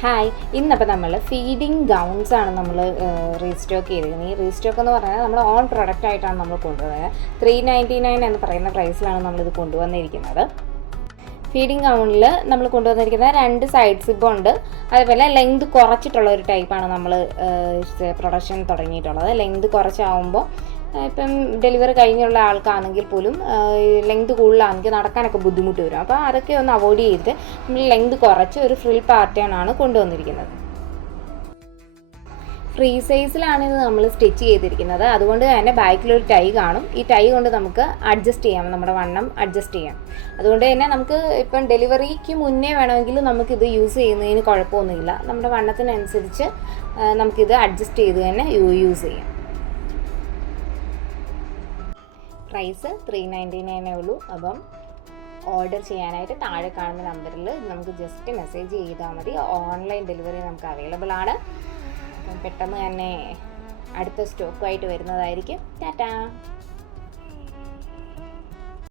Hi ഇന്നപ്പോൾ നമ്മൾ feeding gowns ആണ് നമ്മൾ റീസ്റ്റോക്ക് ചെയ്തിരിക്കുന്നത്. ഈ റീസ്റ്റോക്ക് എന്ന് പറഞ്ഞാൽ നമ്മൾ ഓൺ പ്രൊഡക്റ്റ് ആയിട്ടാണ് നമ്മൾ കൊണ്ടുവന്നത് ത്രീ നയന്റി നയൻ എന്ന് പറയുന്ന പ്രൈസിലാണ് നമ്മളിത് കൊണ്ടുവന്നിരിക്കുന്നത്. ഫീഡിങ് ഗൗണിൽ നമ്മൾ കൊണ്ടുവന്നിരിക്കുന്ന രണ്ട് സൈഡ് ഉണ്ട്. അതേപോലെ ലെങ്ത് കുറച്ചിട്ടുള്ള ഒരു ടൈപ്പാണ് നമ്മൾ പ്രൊഡക്ഷൻ തുടങ്ങിയിട്ടുള്ളത്. ലെങ്ത് കുറച്ചാവുമ്പോൾ ഇപ്പം ഡെലിവറി കഴിഞ്ഞുള്ള ആൾക്കാണെങ്കിൽ പോലും ലെങ്ത് കൂടുതലാണെങ്കിൽ നടക്കാനൊക്കെ ബുദ്ധിമുട്ട് വരും. അപ്പോൾ അതൊക്കെ ഒന്ന് അവോയ്ഡ് ചെയ്തിട്ട് നമ്മൾ ലെങ്ത് കുറച്ച് ഒരു ഫ്രിൽ പാറ്റേൺ ആണ് കൊണ്ടുവന്നിരിക്കുന്നത്. ഫ്രീ സൈസിലാണ് ഇത് നമ്മൾ സ്റ്റിച്ച് ചെയ്തിരിക്കുന്നത്. അതുകൊണ്ട് തന്നെ ബാക്കിലൊരു ടൈ കാണും. ഈ ടൈ കൊണ്ട് നമുക്ക് അഡ്ജസ്റ്റ് ചെയ്യാം. നമ്മുടെ വണ്ണം അഡ്ജസ്റ്റ് ചെയ്യാം. അതുകൊണ്ട് തന്നെ നമുക്ക് ഇപ്പം ഡെലിവറിക്ക് മുന്നേ വേണമെങ്കിൽ നമുക്കിത് യൂസ് ചെയ്യുന്നതിന് കുഴപ്പമൊന്നുമില്ല. നമ്മുടെ വണ്ണത്തിനനുസരിച്ച് നമുക്കിത് അഡ്ജസ്റ്റ് ചെയ്ത് തന്നെ യൂസ് ചെയ്യാം. പ്രൈസ് ത്രീ നയന്റി നയനേ ഉള്ളൂ. അപ്പം ഓർഡർ ചെയ്യാനായിട്ട് താഴെ കാണുന്ന നമ്പറിൽ നമുക്ക് ജസ്റ്റ് മെസ്സേജ് ചെയ്താൽ മതി. ഓൺലൈൻ ഡെലിവറി നമുക്ക് അവൈലബിൾ ആണ്. പെട്ടെന്ന് തന്നെ അടുത്ത സ്റ്റോക്കുമായിട്ട് വരുന്നതായിരിക്കും. ടാറ്റാ.